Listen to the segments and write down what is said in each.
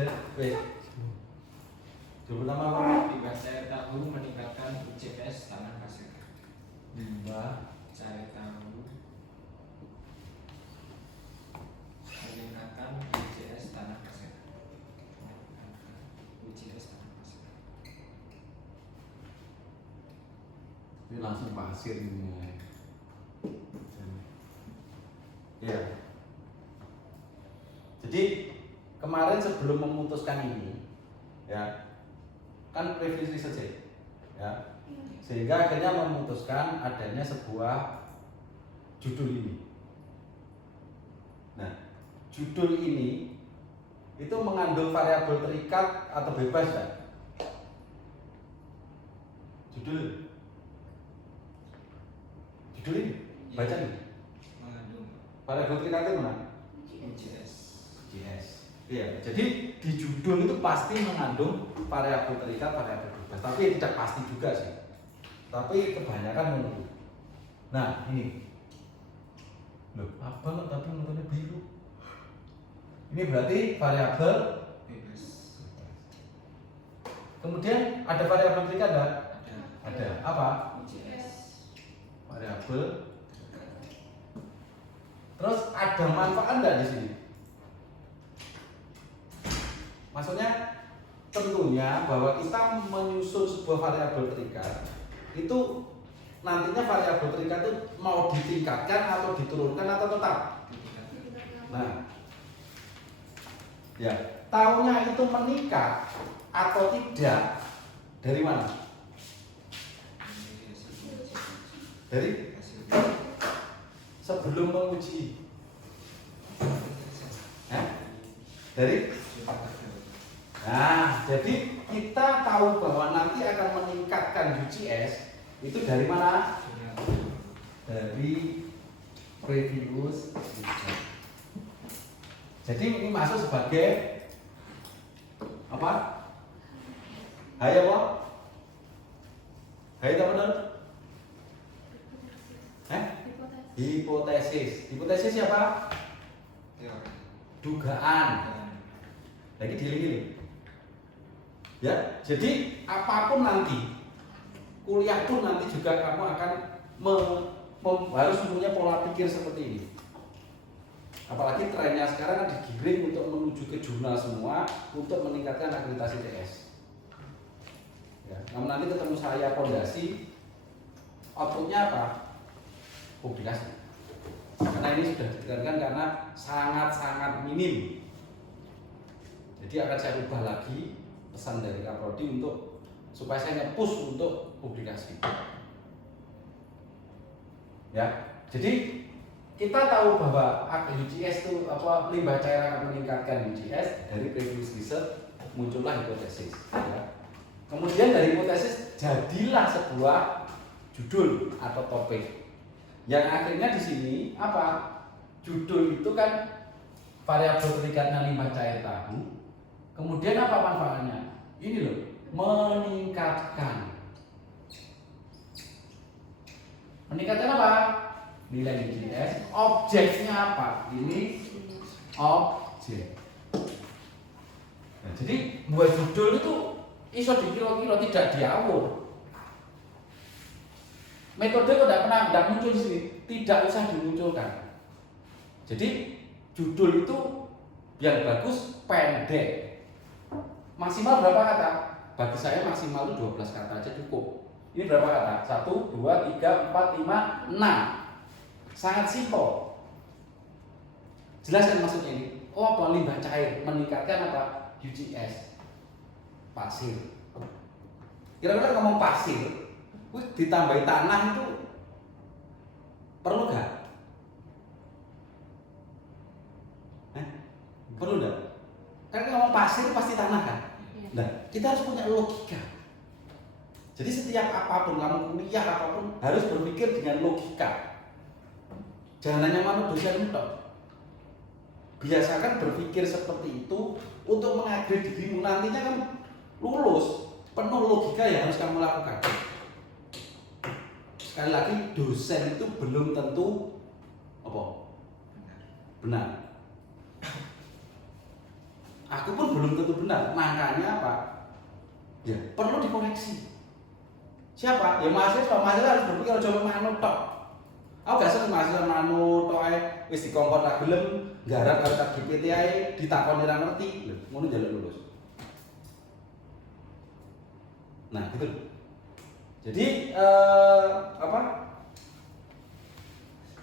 Judul pertama apa? Limbah cair tahu meningkatkan UCS tanah pasir. Limbah Cair tahu meningkatkan UCS tanah pasir. UCS tanah pasir. ini langsung pasir ini. Ya. Jadi kemarin sebelum memutuskan ini, ya kan previously saja, ya sehingga akhirnya memutuskan adanya sebuah judul ini. Nah, judul ini itu mengandung variabel terikat atau bebas kan? Judul ini baca nih. Mengandung Variabel terikat itu mana? UCS. Iya, jadi di judul itu pasti mengandung variabel terikat, variabel bebas, tapi tidak pasti juga sih. Tapi kebanyakan menurut. Nah, ini. Loh, apa loh tapi menurutnya biru? Ini berarti variabel Bebas. Kemudian ada variabel terikat enggak? Ada. Apa? UCS. Variabel. Terus ada manfaat enggak di sini? Maksudnya tentunya bahwa kita menyusun sebuah variabel terikat itu nantinya variabel terikat itu mau ditingkatkan atau diturunkan atau tetap. Nah, ya tahunya itu meningkat atau tidak dari mana? Dari sebelum menguji. Dari Nah, jadi kita tahu bahwa nanti akan meningkatkan UCS itu dari mana? Dari previous result. Jadi ini masuk sebagai apa? Hai apa? Hai apa benar? Hipotesis. Hipotesis siapa? Teori. Dugaan. Lagi dilihat. Ya, jadi apapun nanti, kuliah pun nanti juga kamu akan harus mempunyai pola pikir seperti ini. Apalagi trennya sekarang kan digiring untuk menuju ke jurnal semua untuk meningkatkan akreditasi TS. Ya, namun nanti ketemu saya pondasi, outputnya apa? Publikasi. Karena ini sudah ditekankan karena sangat-sangat minim. Jadi akan saya ubah lagi pesan dari Kaprodi untuk supaya saya nge-push untuk publikasi. Ya, jadi kita tahu bahwa UCS itu apa, limbah cair akan meningkatkan UCS dari previous research muncullah hipotesis. Ya. Kemudian dari hipotesis jadilah sebuah judul atau topik. Yang akhirnya di sini apa? Judul itu kan variabel terikatnya limbah cair tahu. Kemudian apa manfaatnya? Ini loh, meningkatkan. Meningkatkan apa? Nilai UCS. Objeknya apa? Ini objek. Nah, jadi buat judul itu iso dikira-kira, tidak diawur. Metode kok tidak muncul di sini, tidak usah dimunculkan. Jadi judul itu yang bagus pendek. Maksimal berapa kata? Bagi saya maksimal itu 12 kata aja cukup. Ini berapa kata? 1, 2, 3, 4, 5, 6. Sangat simpel. Jelaskan maksudnya ini. Oh, apa limbah cair meningkatkan apa? UCS. Pasir. Kira-kira ngomong pasir, ditambahi tanah itu perlu nggak? Perlu nggak? Karena ngomong pasir pasti tanah kan? Nah, kita harus punya logika. Jadi setiap apapun, kamu kuliah apapun harus berpikir dengan logika. Jangan hanya manut dosen entok. Biasakan berpikir seperti itu untuk mengupgrade dirimu, nantinya kan lulus penuh logika yang harus kamu lakukan. Sekali lagi, dosen itu belum tentu apa? Benar. Aku pun belum tentu benar. Makanya apa? Ya perlu dikoreksi. Siapa? Ya mahasiswa harus berpikir aja manut tok. Aku gak seneng mahasiswa manut tok ae wis dikongkon ra gelem, nggarap karo ChatGPT ae ditakoni ra ngerti. Lho, ngono njaluk lulus. Nah, gitu loh. Jadi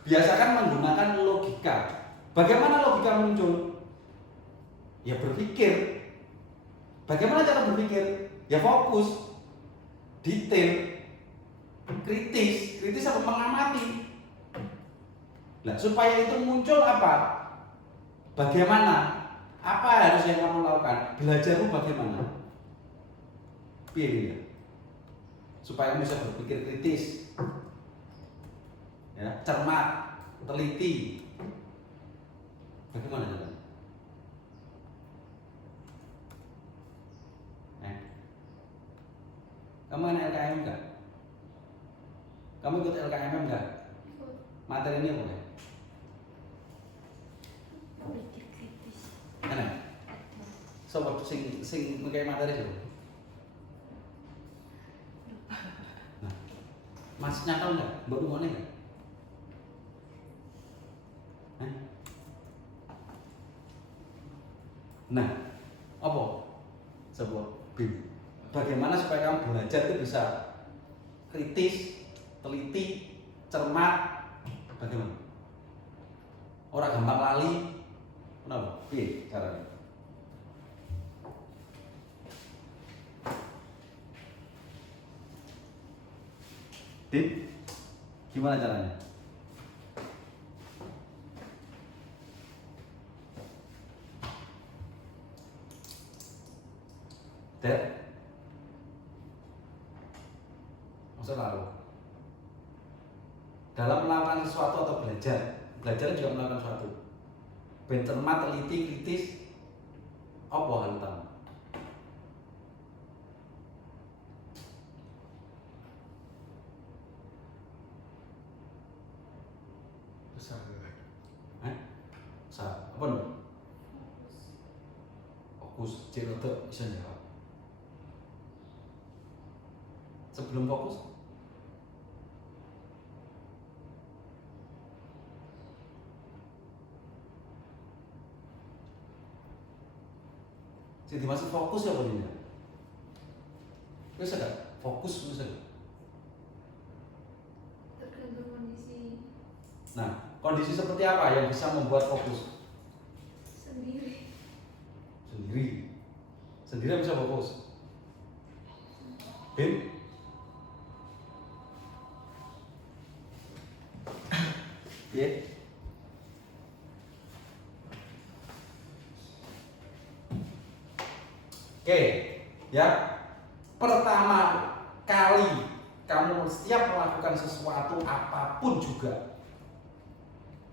biasakan menggunakan logika. Bagaimana logika muncul? Ya berpikir. Bagaimana cara berpikir? Ya fokus, detail, kritis apa mengamati. Nah, supaya itu muncul apa? Bagaimana? Apa harus yang kamu lakukan? Belajarmu bagaimana? Pilih ya. Supaya kamu bisa berpikir kritis, ya, cermat, teliti. Bagaimana caranya? Kamu anak LKM enggak? Kamu ikut LKM enggak? Ikut. Materi ini apa ya? Berpikir kritis. Enak. Sobat sing ngekei materi itu. Nah, masnya tahu enggak? Mbak Dumone enggak? Nah, apa? Sebuah BIM. Bagaimana supaya kamu belajar itu bisa kritis, teliti, cermat, bagaimana? Orang gampang lali, kenapa? Piye caranya? Dit, gimana caranya? Dad? Lalu dalam melakukan sesuatu atau belajar juga melakukan sesuatu. Ben cermat, teliti, kritis, apa hal utama? Besar. Apa nih? Fokus, cek untuk bisa jawab. Sebelum fokus, jadi dimaksud fokus ya apa ini? Bisa gak? Fokus bisa gak? Tergantung kondisi Nah, kondisi seperti apa yang bisa membuat fokus? sendiri. Sendiri bisa fokus. Bin? Ya. Oke, ya. Pertama kali kamu setiap melakukan sesuatu apapun juga,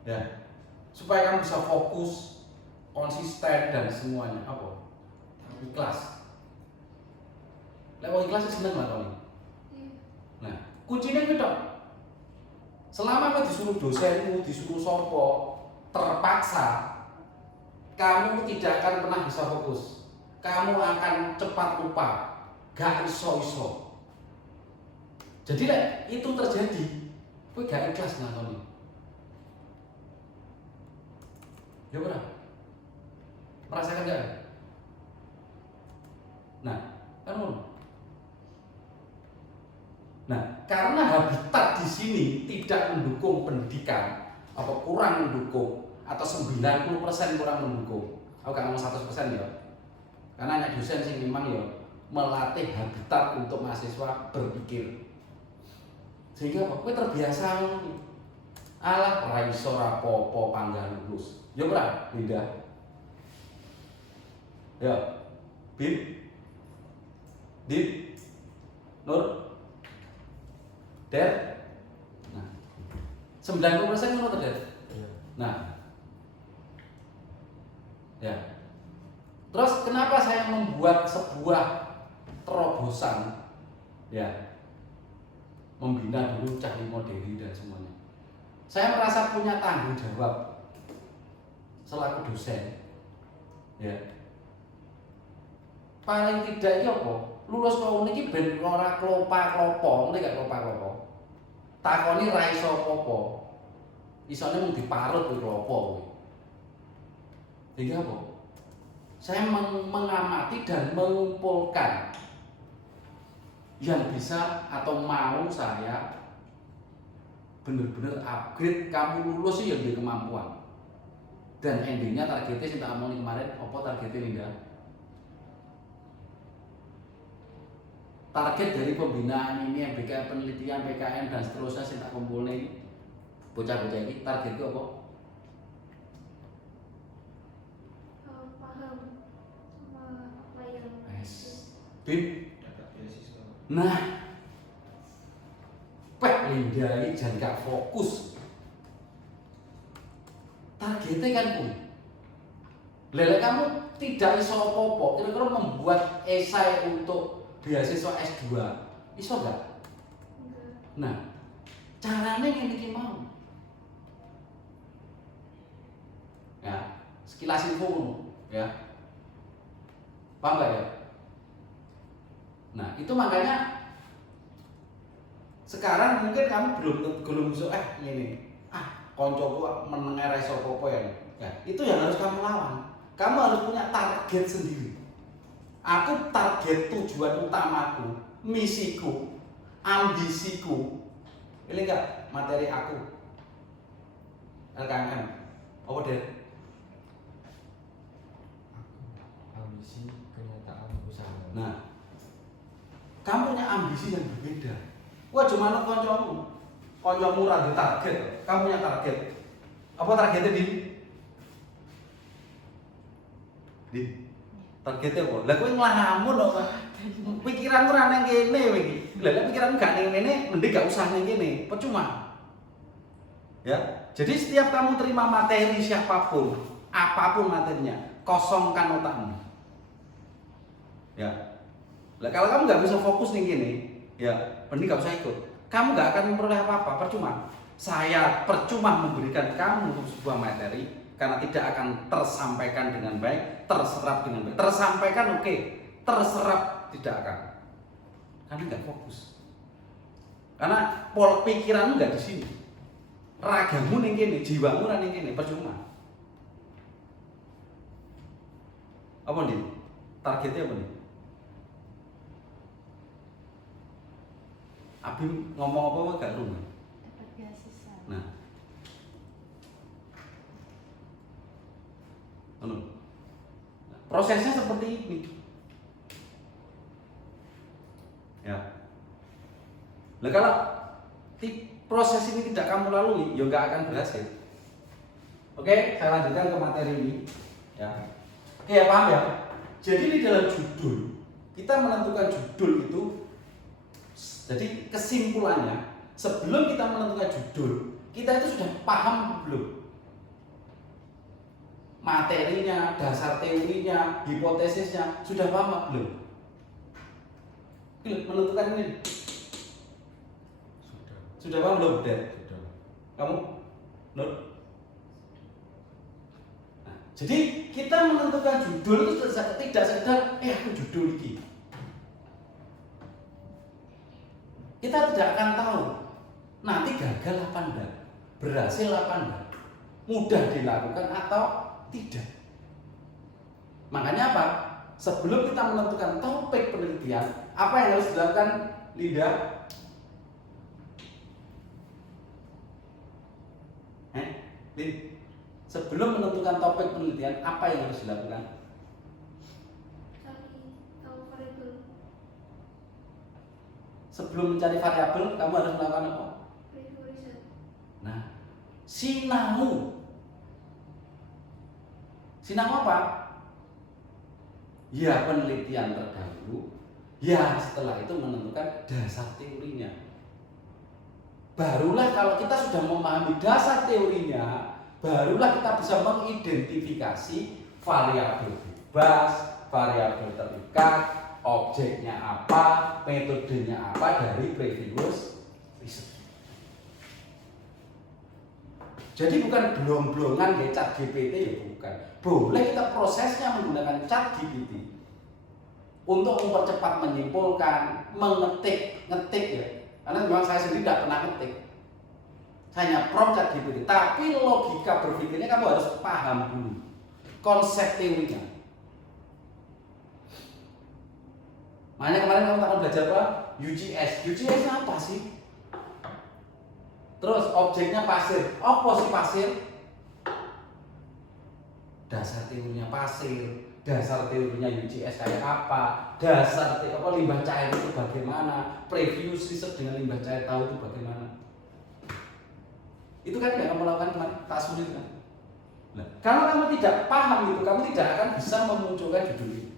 ya, supaya kamu bisa fokus, konsisten dan semuanya apa? Ikhlas. Lewat ikhlas seneng lah kamu. Nah, kuncinya itu dong. Selama kamu disuruh dosenmu, disuruh sopo, terpaksa, kamu tidak akan pernah bisa fokus. Kamu akan cepat lupa, gak iso. Jadi lah itu terjadi, kowe gak ikhlas nglakoni. Ya ora? Merasakan gak? Nah, kan ngono. Nah, karena habitat di sini tidak mendukung pendidikan atau kurang mendukung atau 90% kurang mendukung. Aku gak ngomong 100% ya. Karena anak dosen sih memang ya melatih habitat untuk mahasiswa berpikir. Sehingga apa? Kowe terbiasa ngono. Alah ora iso ora apa-apa panggal lulus. Ya ora, Linda. Ya. Bib. Dip. Nur. Der. Nah. 90% ngono to, Der. Nah. Ya. Terus kenapa saya membuat sebuah terobosan, ya, membina dulu Cah Limo Dewi dan semuanya. Saya merasa punya tanggung jawab selaku dosen, ya, paling tidak iki apa? Lulus kok niki ben ora klopa-klopo, ngene gak klopa-klopo. Takoni ra iso apa-apa. Isone mung diparut kuwi klopo kuwi. Sehingga apa? Saya mengamati dan mengumpulkan yang bisa atau mau saya bener-bener upgrade. Kamu lulus sih yang di kemampuan. Dan endingnya targetnya saya tak omongin kemarin, apa targetnya Linda? Target dari pembinaan ini, MBK, penelitian, PKN dan seterusnya saya tak kumpulin bocah-bocah ini, targetnya apa? Paham sama apa yang Bim? dapat beasiswa. Nah, Linda ini jangan gak fokus. Targetnya kan pun lele kamu tidak iso apa-apa, kira-kira membuat esai untuk beasiswa S2 iso gak? enggak. Nah, caranya yang bikin mau ya, sekilas info ya, paham gak ya? Nah, itu makanya sekarang mungkin kamu belum bisa ini koncoku menengah iso apa ya, itu yang harus kamu lawan. Kamu harus punya target sendiri. Aku target tujuan utamaku, misiku, ambisiku. Ini enggak materi aku. LKM. Apa deh? Ambisi kenyataan usaha. Nah, kamu punya ambisi yang berbeda. Wah, cuma anak koncomu. Koncomu ora duwe target, kamu punya target. Apa targetnya di targetnya apa? Lah kowe nglamun kok. Pikiranmu ora nang kene kowe iki. Lah pikiranmu gak ning kene, mending gak usah ning kene, percuma. Ya. Jadi setiap kamu terima materi siapapun, apapun materinya, kosongkan otakmu. Ya. Lah kalau kamu nggak bisa fokus nih gini, ya mending nggak usah ikut. Kamu nggak akan memperoleh apa-apa, percuma. Saya percuma memberikan kamu sebuah materi karena tidak akan tersampaikan dengan baik, terserap dengan baik. Tersampaikan oke, terserap tidak akan. Karena nggak fokus. Karena pola pikiranmu nggak di sini, ragamu nih gini, jiwamu nih gini, percuma. Apa nih? Targetnya apa nih? Abi ngomong apa gak rumah? Dapat beasiswa. Nah, prosesnya seperti ini. Ya. Nah kalau proses ini tidak kamu lalui, ya nggak akan berhasil. Oke, saya lanjutkan ke materi ini. Ya. Oke, ya paham ya? Jadi di dalam judul kita menentukan judul itu. Jadi kesimpulannya, sebelum kita menentukan judul, kita itu sudah paham belum? Materinya, dasar teorinya, hipotesisnya, sudah paham belum? Menentukan ini. Sudah paham belum, Dad? Sudah. Kamu? Nur? Nah, jadi kita menentukan judul itu tidak sekedar, aku judul ini. Kita tidak akan tahu nanti gagal apa enggak, berhasil apa enggak, mudah dilakukan atau tidak. Makanya apa? Sebelum kita menentukan topik penelitian, apa yang harus dilakukan, Linda? Lid, sebelum menentukan topik penelitian, apa yang harus dilakukan? Cari tahu variabel. Sebelum mencari variabel, kamu harus melakukan apa? Review riset. Nah, sinau. Sinau apa? Ya penelitian terdahulu. Ya setelah itu menentukan dasar teorinya. Barulah kalau kita sudah memahami dasar teorinya, barulah kita bisa mengidentifikasi variabel bebas, variabel terikat, objeknya apa, metodenya apa dari previous riset. Jadi bukan blong-blongan kayak ChatGPT ya, bukan. Boleh kita prosesnya menggunakan ChatGPT. untuk mempercepat menyimpulkan, ngetik ya. Karena memang saya sendiri tidak pernah ngetik. Saya hanya prompt ChatGPT. Tapi logika berpikirnya kamu harus paham dulu konsep teorinya. Makanya kemarin kamu akan belajar apa? UGS. UGS itu apa sih? Terus objeknya pasir. Apa sih pasir? Dasar teorinya pasir, dasar teorinya UGS kayak apa, dasar limbah cair itu bagaimana, previous research dengan limbah cair tahu itu bagaimana. Itu kan yang kamu lakukan kemarin, tak sulit kan? Nah, kalau kamu tidak paham itu, kamu tidak akan bisa memunculkan judul ini.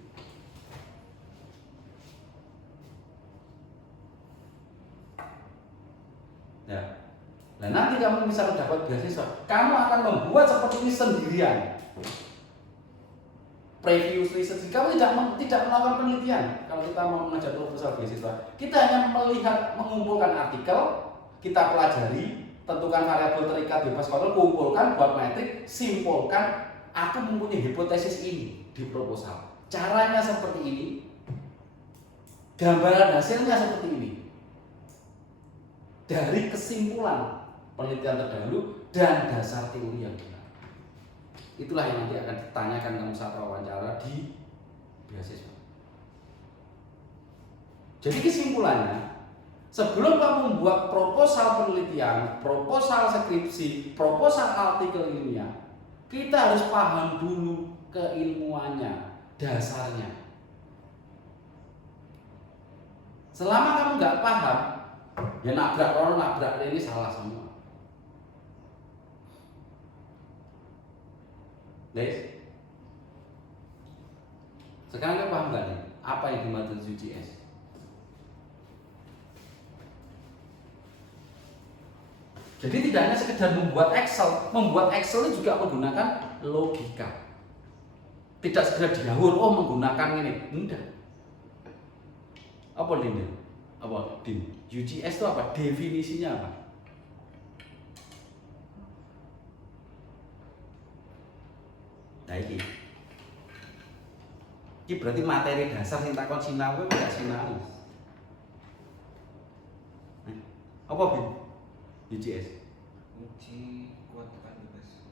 Ya. Nah, nanti kamu bisa mendapat beasiswa, kamu akan membuat seperti ini sendirian. Previous research, kamu tidak melakukan penelitian. Kalau kita mau mengajar proposal beasiswa, kita hanya melihat, mengumpulkan artikel, kita pelajari, tentukan variabel terikat bebas kontrol, kumpulkan, buat metrik, simpulkan. Aku mempunyai hipotesis ini di proposal. Caranya seperti ini, gambaran hasilnya seperti ini. Dari kesimpulan penelitian terdahulu dan dasar teori yang benar. Itulah yang nanti akan ditanyakan kamu saat wawancara di beasiswa. Jadi kesimpulannya, sebelum kamu membuat proposal penelitian, proposal skripsi, proposal artikel ilmiah, kita harus paham dulu keilmuannya, dasarnya. Selama kamu nggak paham, ya nabrak orang, nabrak ini salah semua. Guys, sekarang kamu paham nggak nih apa yang dimaksud UGS? Jadi tidak hanya sekedar membuat Excel ini juga menggunakan logika. Tidak sekedar diawur, oh menggunakan ini, enggak. Apa ini? Apa din? UGS itu apa? Definisinya apa? Nah ini berarti materi dasar yang takon sinau itu tidak sinau. Apa bin? UGS. Uji kuat tekan bebas.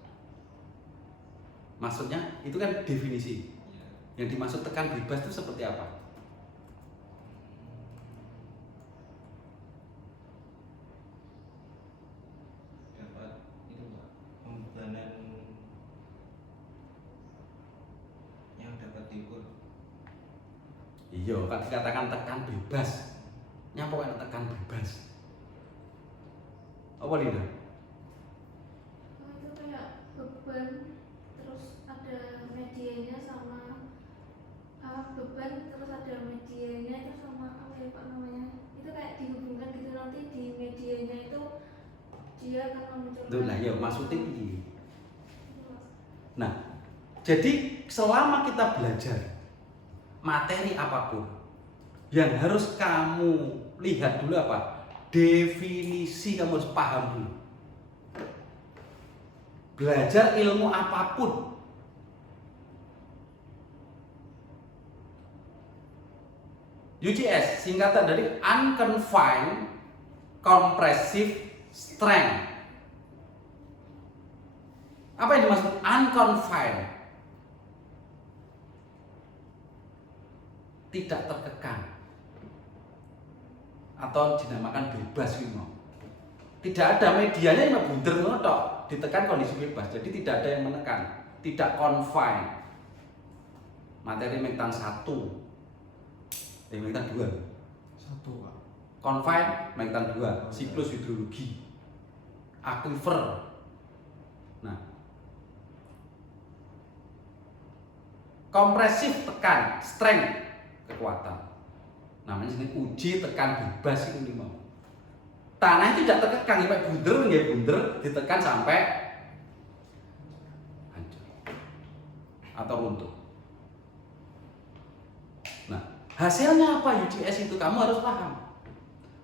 Maksudnya itu kan definisi. Ya. Yang dimaksud tekan bebas itu seperti apa? Dapat itu Pak, pembebanan yang dapat diukur. Iya, kan dikatakan tekan bebas. Nyapa kan tekan bebas. Apa Linda? Oh, itu kayak beban, terus ada medianya sama beban, terus ada medianya itu sama apa ya Pak namanya? Itu kayak dihubungkan gitu, nanti di medianya itu dia akan memunculkan. Tuh lah ya maksudnya ini. Nah, jadi selama kita belajar materi apapun, yang harus kamu lihat dulu apa? Definisi, kamu harus paham dulu. Belajar ilmu apapun, UGS singkatan dari Unconfined Compressive Strength. Apa yang dimaksud unconfined? Tidak terkekang atau dinamakan bebas gitu. Tidak ada medianya yang bunder ngotok, ditekan kondisi bebas. Jadi tidak ada yang menekan, tidak confined. Materi metan 1, metan 2. Satu Pak. Confined metan 2, siklus hidrologi, aquifer. Nah, kompresif tekan, strength kekuatan. Namanya ini uji tekan bebas itu mau. Tanah tidak terkekang, sampai bunder, ditekan sampai hancur atau runtuh. Nah, hasilnya apa UGS itu kamu harus paham.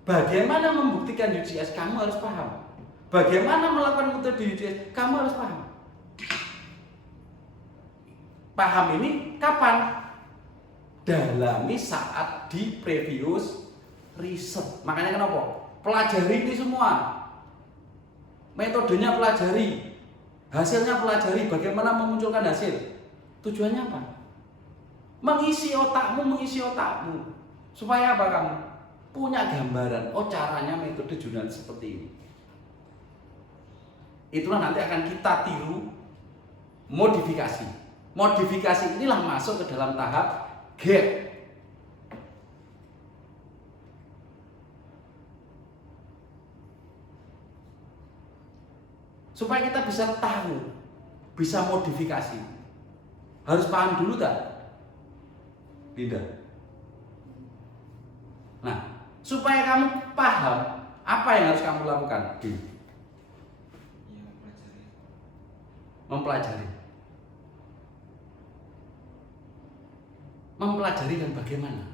Bagaimana membuktikan UGS kamu harus paham. Bagaimana melakukan metode UGS kamu harus paham. Paham ini kapan? dalami saat di previous riset. Makanya kenapa? Pelajari ini semua. Metodenya pelajari, hasilnya pelajari, bagaimana memunculkan hasil. Tujuannya apa? Mengisi otakmu. Supaya apa kamu? Punya gambaran, oh caranya metode jurnalis seperti ini. Itulah nanti akan kita tiru modifikasi. Modifikasi inilah masuk ke dalam tahap gap. Supaya kita bisa tahu, bisa modifikasi. Harus paham dulu tak, Linda? Nah, supaya kamu paham, apa yang harus kamu lakukan? Iya, mempelajari. Mempelajari dan bagaimana?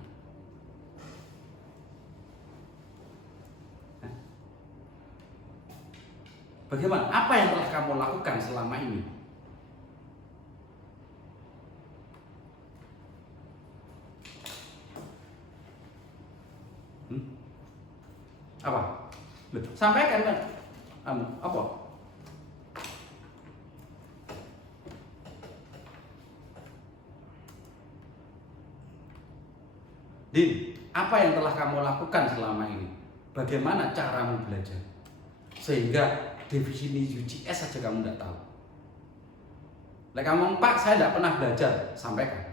Bagaimana? Apa yang telah kamu lakukan selama ini? Apa? Sampaikan kan? Apa? Din, apa yang telah kamu lakukan selama ini? Bagaimana caramu belajar? Sehingga definisi UGS saja kamu tidak tahu. Lah kamu, Pak, saya tidak pernah belajar, sampaikan.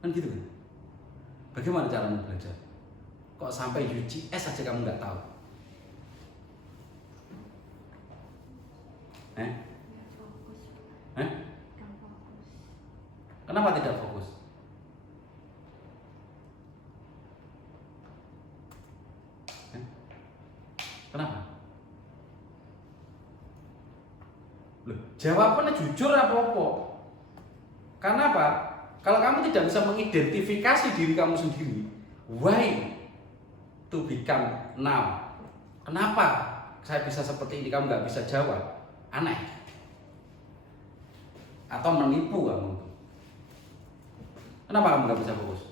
Kan gitu kan? Bagaimana caramu belajar? Kok sampai UGS saja kamu nggak tahu? Kenapa tidak fokus? Kenapa? Loh, jawabannya jujur apa-apa. Karena apa? Kalau kamu tidak bisa mengidentifikasi diri kamu sendiri, why to become now? Kenapa saya bisa seperti ini? Kamu nggak bisa jawab, aneh. Atau menipu kamu? Kenapa kamu nggak bisa fokus?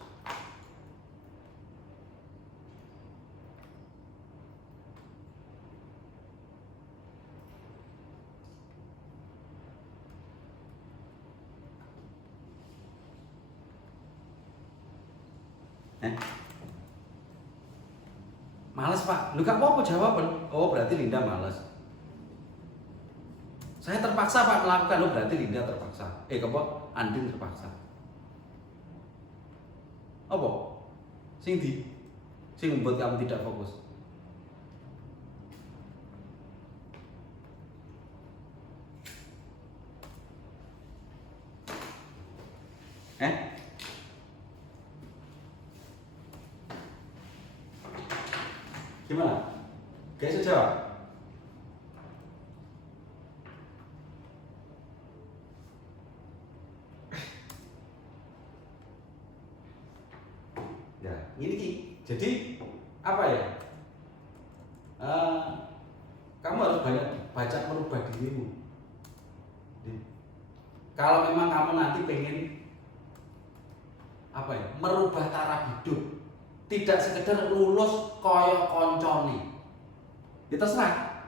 Males, Pak. Lu gak apa-apa jawaban. Oh, berarti Linda males. Saya terpaksa, Pak, melakukan. Oh, berarti Linda terpaksa. Apa? Andin terpaksa. Apa? Sing membuat kamu tidak fokus. Gimana? Guys, jawab. Ya, ini jadi apa ya? Kamu harus banyak baca, merubah dirimu. Kalau memang kamu nanti pengen apa ya? Merubah taraf hidup. Tidak sekedar lulus koyo koncone. Ya terserah.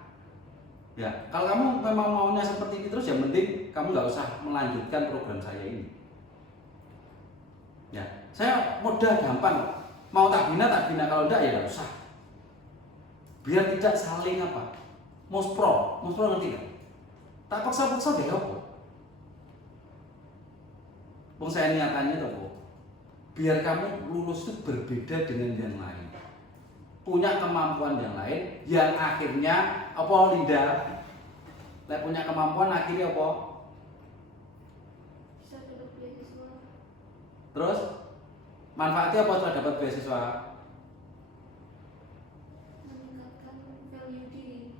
Ya, kalau kamu memang maunya seperti itu terus, ya penting kamu nggak usah melanjutkan program saya ini. Ya, saya mudah gampang. Mau tak bina, kalau enggak ya nggak usah. Biar tidak saling apa. Mospro ngerti kan? Tak paksa-paksa deh apa? Bung saya niatannya tuh, biar kamu lulus itu berbeda dengan yang lain, punya kemampuan yang lain, yang akhirnya apa, Linda? Punya kemampuan akhirnya apa? Bisa dapat beasiswa. Terus manfaatnya apa setelah dapat beasiswa? Meningkatkan value diri.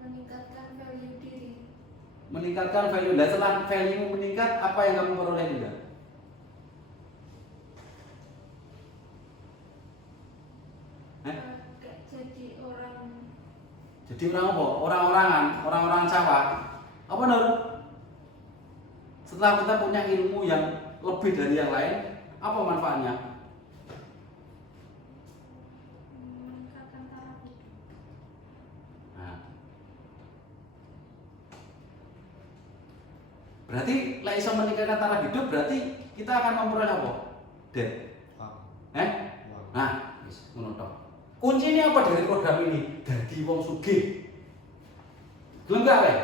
Meningkatkan value diri. Meningkatkan value. Dan setelah value meningkat, apa yang kamu peroleh, Linda? Jadi orang apa? Orang-orangan Jawa. Apa Nur? Setelah kita punya ilmu yang lebih dari yang lain, Apa manfaatnya? meningkatkan taraf hidup. Nah. Berarti lah iso meningkatkan taraf hidup berarti kita akan memperoleh apa? Den. Nah, wis ngono tok. Kuncinya apa dari program ini? Dadi wong sugih. Gelem gak wae?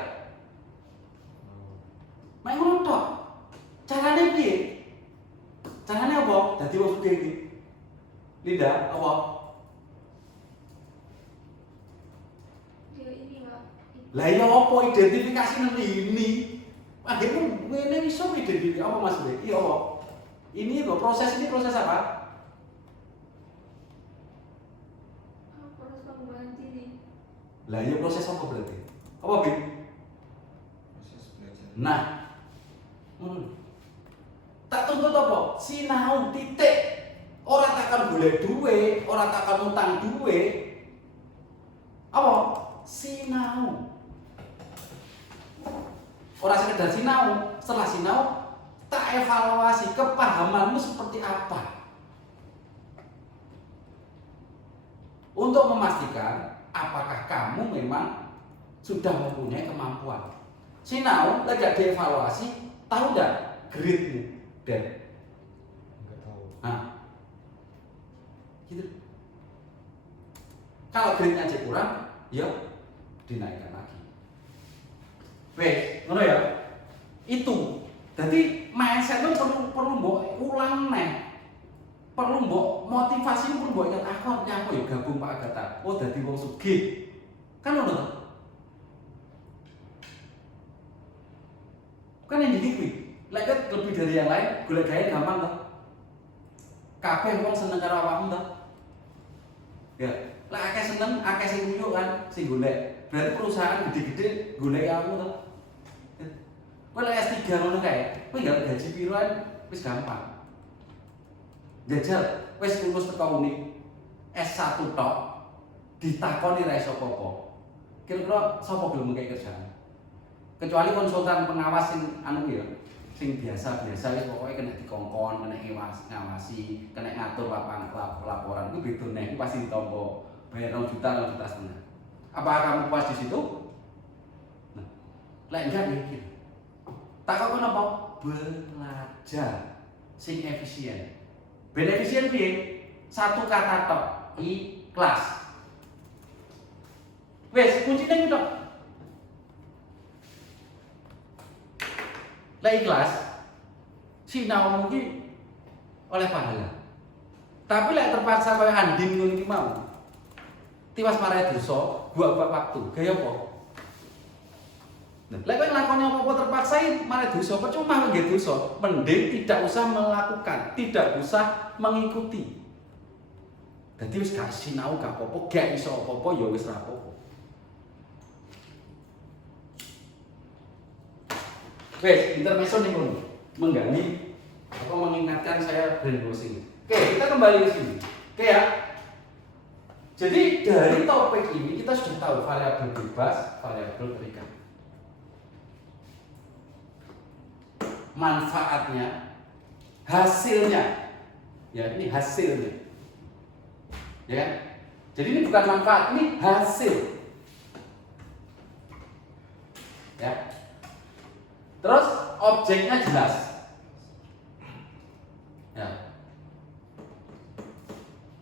Mek ngono tok. Carane piye? Carane apa? Dadi wong sugih iki. Linda, apa? Ya ini Pak. Lah iya apa identifikasi nang ini? Akhirnya ngene iso identifikasi apa maksudnya? Iya apa? Ini loh proses apa? Proses pengembangan diri. Lah iya proses apa berarti? Apa Bim? Proses belajar. Nah, tak tuntut apa? Sinau titik. Ora takkan golek duwe, ora takkan utang duwe. Apa? Sinau. Ora sekedar sinau, setelah sinau tak evaluasi kepahamanmu seperti apa. Untuk memastikan apakah kamu memang sudah mempunyai kemampuan. Sinau lagi dievaluasi, tahu enggak grade-mu? Dan Enggak tahu. nah, gitu. Kalau grade-nya aja kurang, ya dinaikkan lagi. Wes, ngono ya. Itu. Jadi mindset itu perlu mbok ulang neh. Perlu mbok motivasi perlu mbok ingat aku ya gabung Pak Agatha. Oh dadi wong sugih. Kan ngono to? Kan yang kuwi. Lek lebih dari yang lain, golek gawe gampang to. Kabeh wong seneng karo awakmu to. Ya, lek akeh seneng, akeh sing nyuk kan sing golek. Berarti perusahaan gede-gede golek kamu to. Kowe lek S3 ngono kae, kowe gak gaji piroan wis gampang. Jajal wis lulus teko uni S1 tok ditakoni ra iso apa-apa. Kira-kira sapa gelem ngekek kerjaan? Kecuali konsultan pengawas sing anu ya, sing biasa-biasa wis pokoke kena dikongkon, kena ngawasi, kena ngatur laporan itu beda nek pasti ditampa bayar 2 juta setengah. Apakah kamu puas di situ? Nah, lek enggak mikir. Tak kok kenapa? Belajar sing efisien. Ben efisien piye? Satu kata tok, ikhlas. Wes, kuncinya itu tok. Lah ikhlas, sinau mungkin oleh pahala. Tapi lek terpaksa kaya Andin ngono iki mau. Tiwas marai dosa, buang waktu. Gaya apa? Nah, lek kowe nglakoni apa-apa terpaksa marai dosa, percuma nggih dosa. Mending tidak usah melakukan, tidak usah mengikuti. Dadi wis gak sinau gak apa-apa, gak iso apa-apa ya wis ra apa-apa. Wes, intermezzo nih Bung, menggali apa mengingatkan saya brain closing. Oke, kita kembali ke sini. Oke ya. Jadi dari topik ini kita sudah tahu variabel bebas, variabel terikat. Manfaatnya, hasilnya. Ya, ini hasilnya. Ya kan? Jadi ini bukan manfaat, ini hasil. Ya. Terus objeknya jelas. Ya.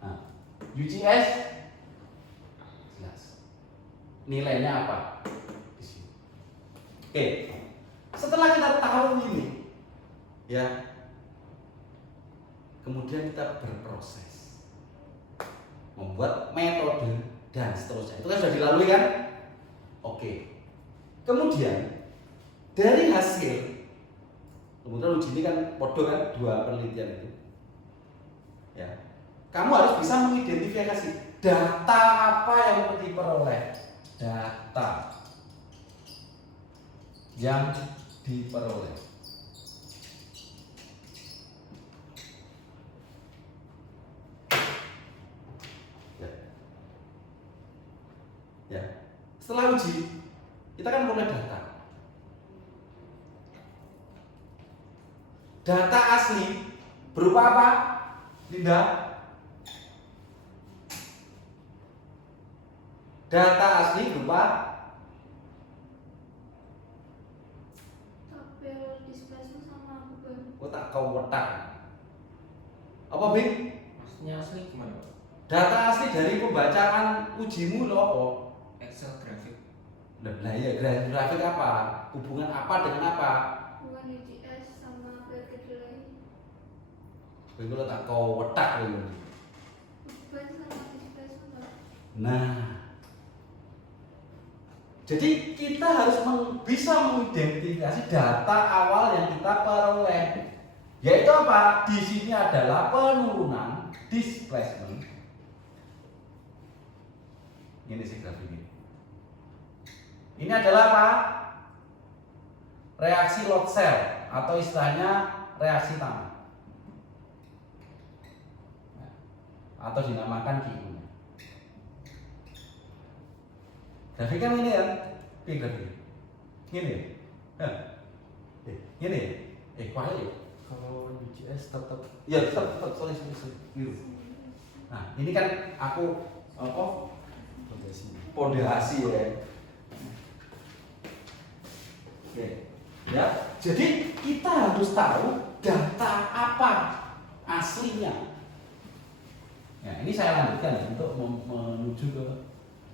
Nah, UGS jelas. Nilainya apa? Di sini. Oke. Setelah kita tahu ini, ya. Kemudian kita berproses. Membuat metode dan seterusnya. Itu kan sudah dilalui kan? Oke. Kemudian dari hasil, kemudian uji ini kan podo kan 2 penelitian itu, ya, kamu harus bisa mengidentifikasi data apa yang diperoleh, data yang diperoleh. Ya, setelah uji kita kan mulai data. Data asli Berupa apa? Linda? Data asli berupa tabel displacement sama beban. kotak kau wetak. Apa Bing? Maksudnya asli gimana Pak? Data asli dari pembacaan ujimu lo apa? Excel grafik. Lah ya grafik apa? Hubungan apa dengan apa? Bukan UGS sama bracket delay. Bing lo tak kau wetak lo. Beban sama displacement. Nah, jadi kita harus bisa mengidentifikasi data awal yang kita peroleh, yaitu apa? Di sini adalah penurunan displacement. Ini sih grafik ini. Ini adalah apa? Reaksi load cell atau istilahnya reaksi tanah, atau dinamakan QU. Grafik kan ini kan, grafik ini, ini, kuali ya. Kalau UGS tetap Ya tetap, sorry. Gitu. Nah ini kan aku apa? fondasi. Pondasi ya. Oke, ya. Jadi kita harus tahu data apa aslinya. Nah ini saya lanjutkan ya, untuk menuju ke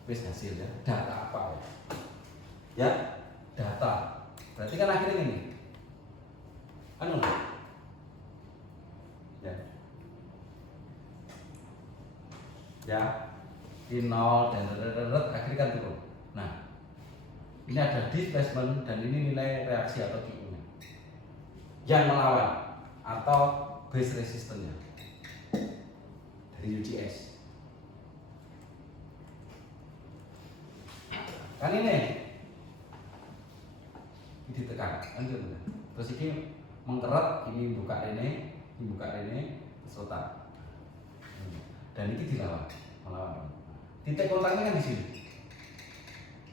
base hasil ya. Data apa ya? Ya, data. Berarti kan akhirnya ini. Anu. Ya. Ya. Di 0 dan akhirnya kan turun. Nah, ini ada displacement dan ini nilai reaksi atau QU-nya yang melawan atau base resistance-nya dari UGS. Kan ini ditekan kan gitu. Terus ini mengkeret, ini buka ini terus letak. Dan ini dilawan, melawan. Titik kontaknya kan di sini.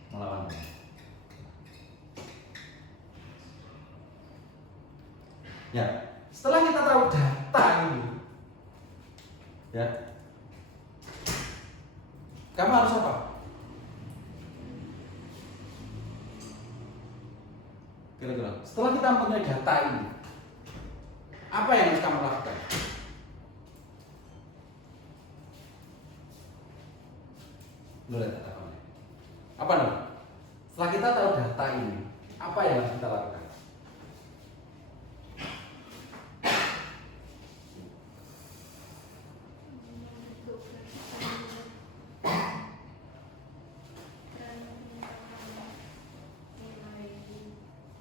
Melawan. Ya, setelah kita tahu data ini, ya, kamu harus apa? Kira-kira. Setelah kita mempunyai data ini, apa yang harus kamu lakukan? Lihat data kamu. Apa nih? Setelah kita tahu data ini, apa yang harus kita lakukan? Membentuk dan nilai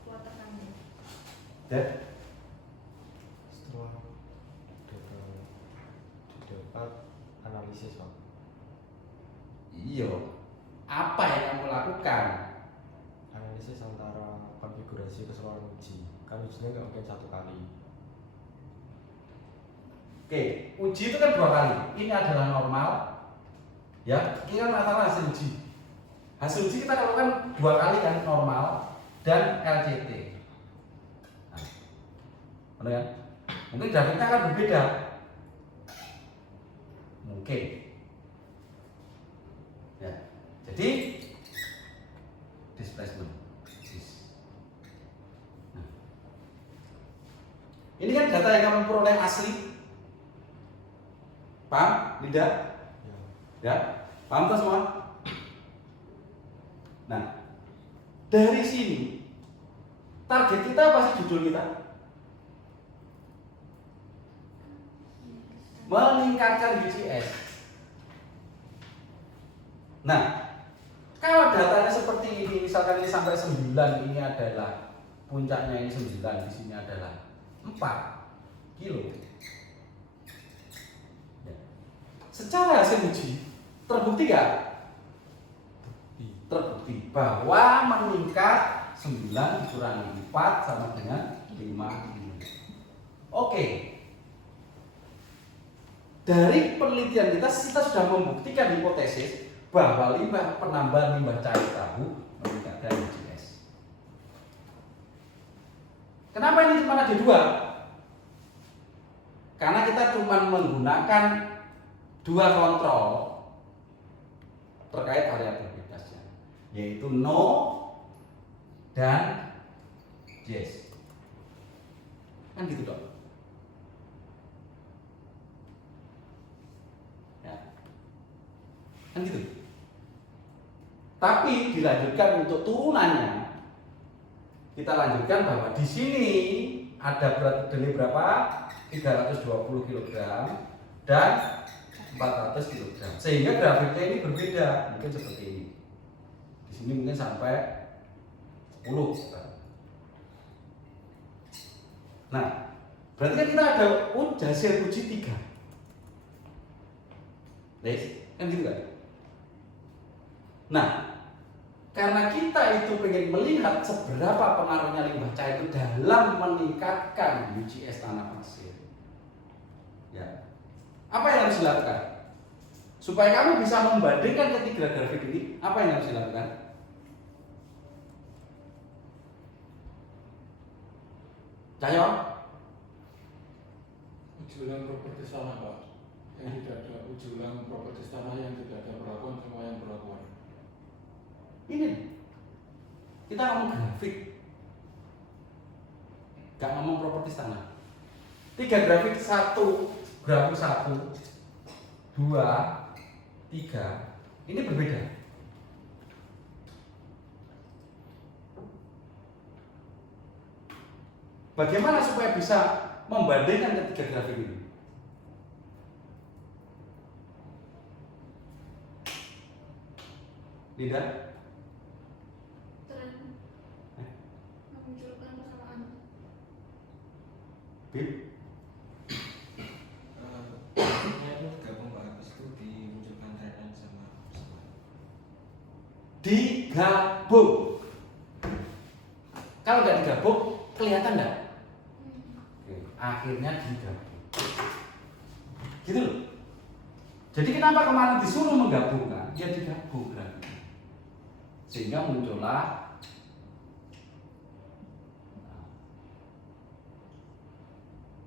kuat tekannya. Dan Setelah data didapat analisis Pak. iya, apa yang kamu lakukan? Analisis antara konfigurasi keseluruhan uji. Kan ujinya nggak mungkin satu kali. Oke, uji itu kan 2 kali. Ini adalah normal, ya. Ini kan antara hasil uji. Hasil uji kita lakukan 2 kali kan, normal dan LCT. Nah, benar kan? Mungkin grafiknya akan berbeda. Mungkin. Ya. Jadi displacement. Nah. Ini kan data yang kamu peroleh asli. Paham? Linda? Ya. Ya? Paham tuh semua? Nah, dari sini target kita apa sih, judul kita? Meningkatkan UGS. Nah, kalau datanya seperti ini, misalkan ini sampai 9, ini adalah puncaknya, ini 9, di sini adalah 4 kilo. Ya. Secara hasil uji terbukti nggak? Terbukti bahwa meningkat 9 dikurangi 4 sama dengan 5. Oke. Dari penelitian kita sudah membuktikan hipotesis bahwa penambahan limbah cair tahu meningkatkan UGS. Kenapa ini cuma ada 2? Karena kita cuma menggunakan dua kontrol terkait variabel bebasnya, yaitu no dan yes. Kan gitu dong. Ya. Kan gitu. Tapi dilanjutkan untuk turunannya, kita lanjutkan bahwa di sini ada berat kedelai berapa? 320 kg dan 400 kg. Sehingga grafiknya ini berbeda, mungkin seperti ini. Di sini mungkin sampai 10. Nah, berarti kan kita ada hasil uji 3. Kan gitu kan? Nah, karena kita itu pengen melihat seberapa pengaruhnya limbah cair itu dalam meningkatkan UGS tanah pasir. Ya. Apa yang harus dilakukan? Supaya kamu bisa membandingkan ketiga grafik ini, apa yang harus dilakukan? Cahyo? Uji ulang properti tanah, Pak. Yang tidak ada uji ulang properti tanah yang tidak ada perlakuan sama yang perlakuan. Ini kita ngomong grafik, gak ngomong properti tanah. 3 grafik, grafik 1, 2, 3 ini berbeda. Bagaimana supaya bisa membandingkan ketiga grafik ini? Linda? Tren memunculkan persamaan. Bib? Itu gabung Pak, habis itu dimunculkan tren sama persamaan. Digabung. Kalau nggak digabung, kelihatan nggak? Oke, akhirnya digabung. Gitu loh. Jadi kenapa kemarin disuruh menggabungkan? Ya digabung kan. Sehingga muncullah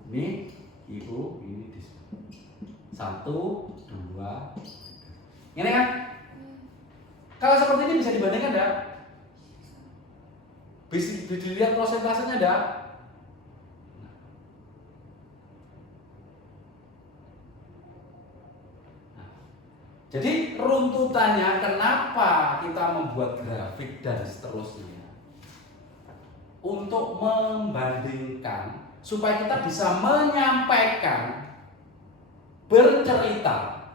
ini ibu ini di 1, 2, ini kan? Kalau seperti ini bisa dibandingkan enggak? Bisa dilihat prosentasenya enggak? Jadi runtutannya kenapa kita membuat grafik dan seterusnya untuk membandingkan supaya kita bisa menyampaikan bercerita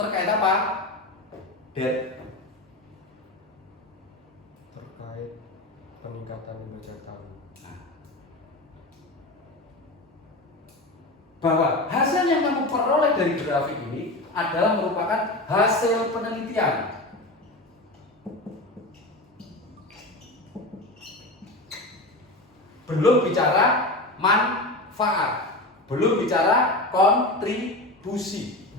terkait apa? Terkait peningkatan limbah cair tanah. Bahwa hasil yang kamu peroleh dari grafik ini adalah merupakan hasil penelitian. Belum bicara manfaat, belum bicara kontribusi.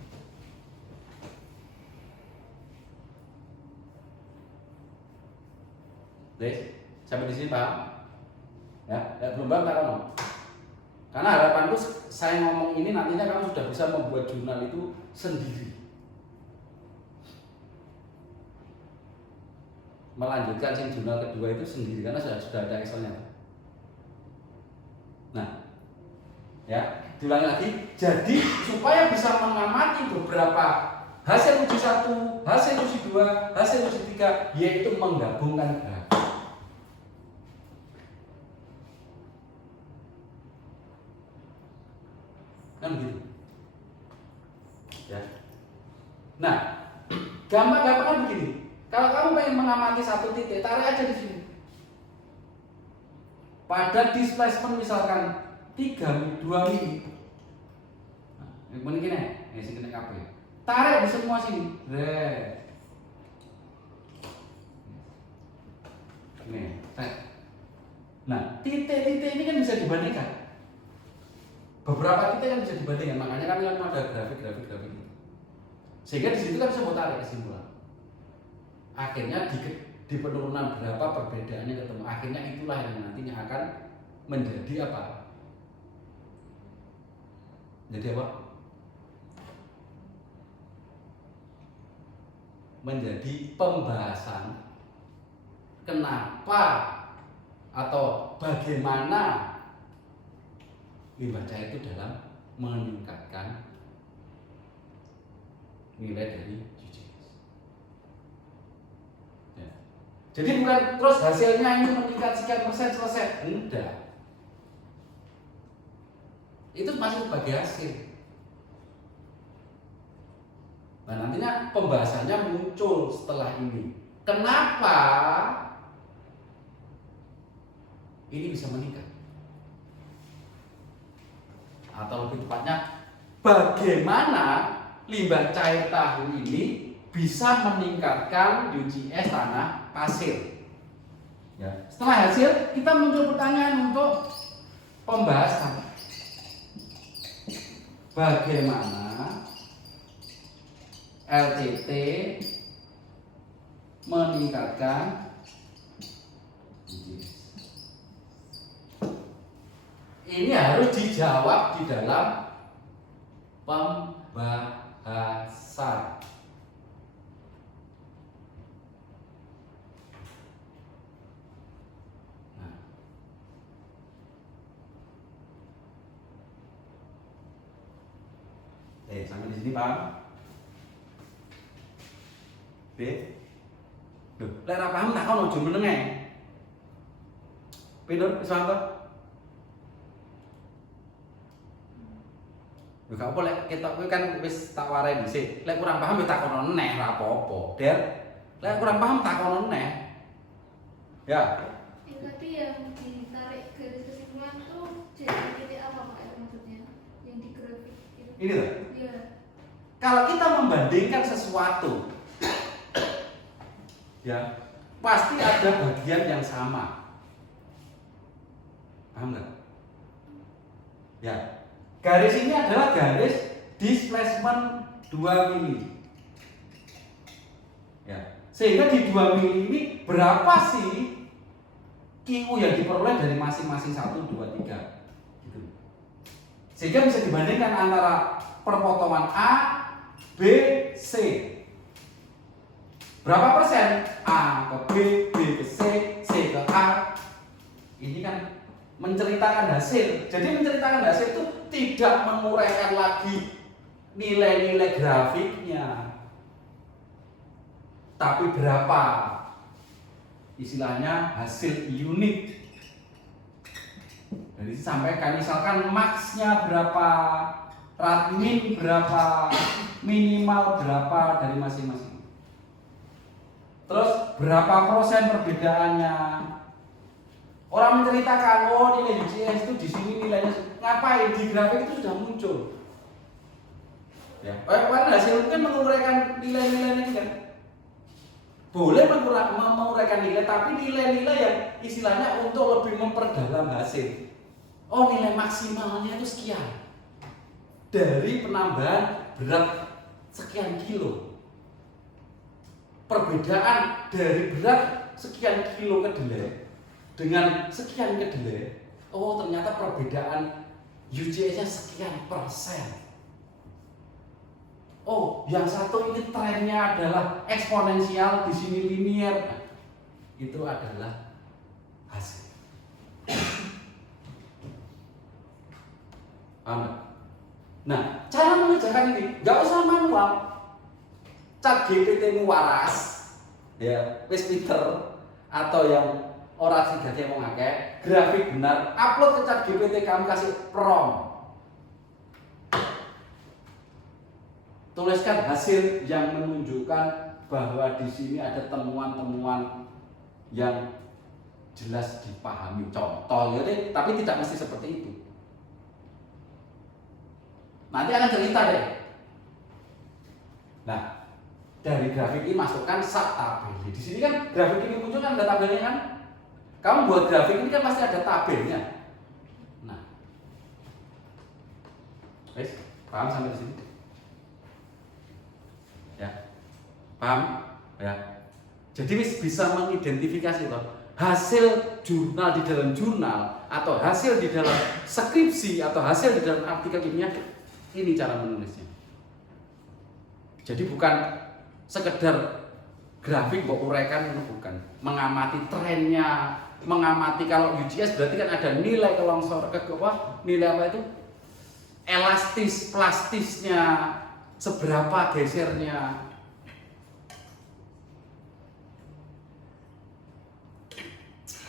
Sampai di sini paham? Ya, belum paham tak kamu? Karena harapanku saya ngomong ini nantinya kamu sudah bisa membuat jurnal itu sendiri. Melanjutkan jurnal kedua itu sendiri karena sudah ada Excelnya. Nah, ya, diulangi lagi. Jadi supaya bisa mengamati beberapa hasil uji 1, hasil uji 2, hasil uji 3, yaitu menggabungkan grafik. Kan gitu. Ya. Nah, gampang-gampang begini. Kalau kamu pengen mengamati satu titik, tarik aja di sini. Pada displacement misalkan 2 mili. Nah, ini gini, sing kena kabeh. Tarik di semua sini. Nih, nah, titik-titik ini kan bisa dibandingkan. Beberapa titik kan bisa dibandingkan, makanya kami ada grafik ini. Sehingga di situ kan bisa mau tarik kesimpulan. Akhirnya di penurunan berapa perbedaannya ketemu. Akhirnya itulah yang nantinya akan menjadi apa? Jadi apa? Menjadi pembahasan kenapa atau bagaimana limbah cair itu dalam meningkatkan nilai dari UJS. Ya. Jadi bukan terus hasilnya ini meningkat sekian persen selesai, enggak. Itu masih sebagai hasil. Nah nantinya pembahasannya muncul setelah ini. Kenapa ini bisa meningkat? Atau lebih tepatnya, bagaimana limbah cair tahu ini bisa meningkatkan UJS tanah pasir? Ya. Setelah hasil, kita muncul pertanyaan untuk pembahasan. Bagaimana LTT meningkatkan UJS? Ini harus dijawab di dalam pembahasan. Nah. Sampai di sini paham? B. Loh, lek ora paham tak ono ojo menenge. Pinur wis paham to? Lho gak apa lek ketok kowe kan wis tak warai dhisik. Lek kurang paham ya takono neh ora apa-apa. Der, lek kurang paham takono neh. Ya. Tapi yang ditarik garis kesimpulan tuh jadi titik apa Pak maksudnya? Yang di grafik itu. Ini tuh. Iya. Kalau kita membandingkan sesuatu, ya pasti ada bagian yang sama. Paham nggak? Ya, garis ini adalah garis displacement 2 mili. Ya, sehingga di 2 mili ini berapa sih QU yang diperoleh dari masing-masing 1, 2, 3 gitu. Sehingga bisa dibandingkan antara perpotongan A, B, C. Berapa persen? A ke B, B ke C, C ke A. Ini kan menceritakan hasil. Jadi menceritakan hasil itu tidak menguraikan lagi nilai-nilai grafiknya. Tapi berapa istilahnya hasil unit. Jadi disampaikan misalkan max-nya berapa, min berapa, minimal berapa dari masing-masing. Terus berapa persen perbedaannya? Orang menceritakan, oh nilai UJS itu di sini nilainya ngapain? Di grafik itu sudah muncul. Ya, karena hasil itu kan menguraikan nilai-nilai ini kan. Boleh menguraikan nilai, tapi nilai-nilai yang istilahnya untuk lebih memperdalam hasil. Oh nilai maksimalnya itu sekian. Dari penambahan berat sekian kilo. Perbedaan dari berat sekian kilo kedelai dengan sekian kedelai, oh ternyata perbedaan UJS-nya sekian persen. Oh, yang satu ini trennya adalah eksponensial, di sini linier. Nah, itu adalah hasil. Paham? Nah, cara mengerjakan ini nggak usah manual. Chat GPT-mu waras, ya, wis pinter, atau yang orasi gak mau ngake, grafik benar, upload ke Chat GPT, kamu kasih prompt. Tuliskan hasil yang menunjukkan bahwa di sini ada temuan-temuan yang jelas dipahami. Contoh, ya deh, tapi tidak mesti seperti itu. Nanti akan cerita deh. Nah, dari grafik ini masukkan sak tabel. Di sini kan grafik ini muncul kan ada tabelnya kan? Kamu buat grafik ini kan pasti ada tabelnya. Nah, guys, paham sampai di sini? Ya, paham? Ya. Jadi bisa mengidentifikasi loh hasil jurnal di dalam jurnal atau hasil di dalam skripsi atau hasil di dalam artikel ilmiah Ini cara menulisnya. Jadi bukan sekedar grafik kok uraikan, bukan. Mengamati trennya, mengamati kalau UGS berarti kan ada nilai kelongsor nilai apa itu? Elastis, plastisnya, seberapa gesernya.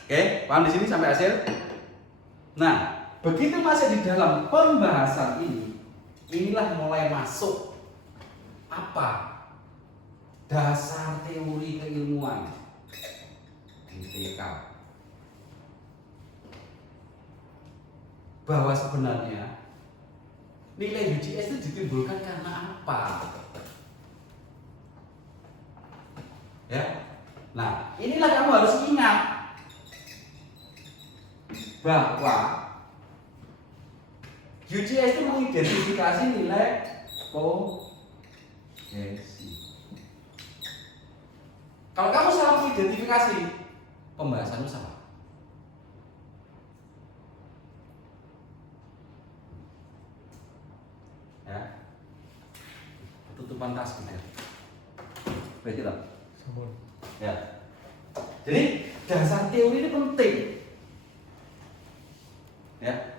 Oke, paham di sini sampai hasil? Nah, begitu masih di dalam pembahasan ini, inilah mulai masuk apa? Dasar teori keilmuan di TK. Bahwa sebenarnya nilai UGS itu ditimbulkan karena apa? Ya. Nah, inilah kamu harus ingat bahwa UGS itu mengidentifikasi nilai kohesi. Kalau kamu salah mengidentifikasi, pembahasanmu salah. Ya, tutupan tas gitu. Baik kita. Ya. Jadi dasar teori ini penting. Ya,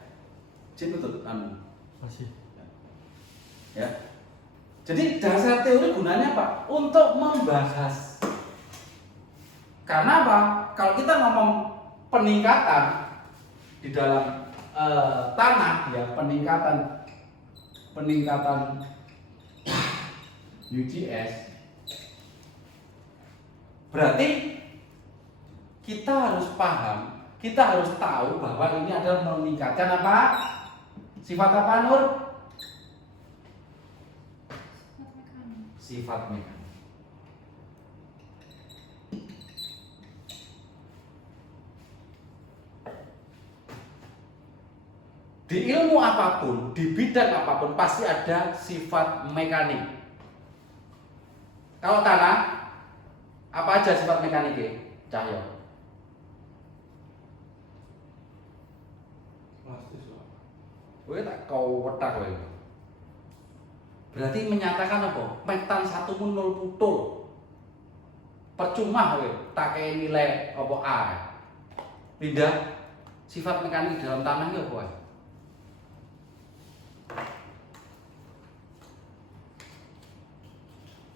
jadi betul, masih. Ya, jadi dasar teori gunanya apa? Untuk membahas. Karena apa? Kalau kita ngomong peningkatan di dalam tanah, ya peningkatan UGS, berarti kita harus paham. Kita harus tahu bahwa ini adalah meningkatkan apa? Sifat apa, Nur? Sifat mekanik. Di ilmu apapun, di bidang apapun pasti ada sifat mekanik. Kalau tanah, apa aja sifat mekaniknya? Cahaya. Kowe tak kau wetak kowe. Berarti menyatakan apa? Metan satu pun nol putul. Percuma kowe tak kei nilai apa A. Pindah sifat mekanik dalam tanah iki apa?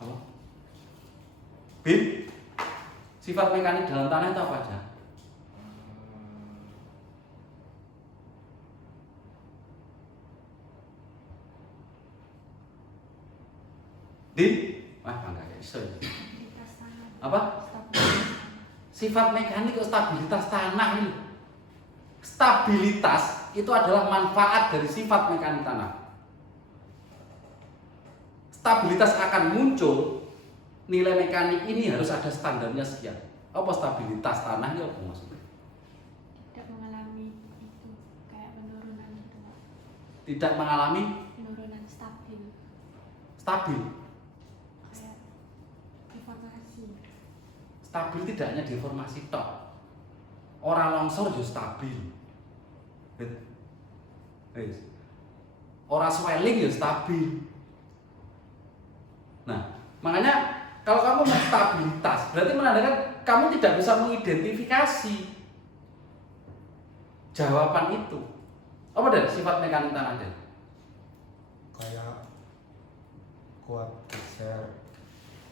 Apa? Bim, sifat mekanik dalam tanah itu apa aja? Wah, enggak iso. Apa? Sifat mekanik kok stabilitas tanah ini. Stabilitas itu adalah manfaat dari sifat mekanik tanah. Stabilitas akan muncul, nilai mekanik ini harus ada standarnya sekian. Apa stabilitas tanah ini apa maksudnya? Tidak mengalami itu kayak penurunan itu. Tidak mengalami Penurunan stabil. Stabil. Kayak deformasi. Stabil tidak hanya deformasi tok. Orang longsor juga stabil. Orang swelling juga stabil. Nah, makanya kalau kamu stabilitas berarti menandakan kamu tidak bisa mengidentifikasi jawaban itu. Apa dari sifat mekanik tanah dan? Kayak kuat geser.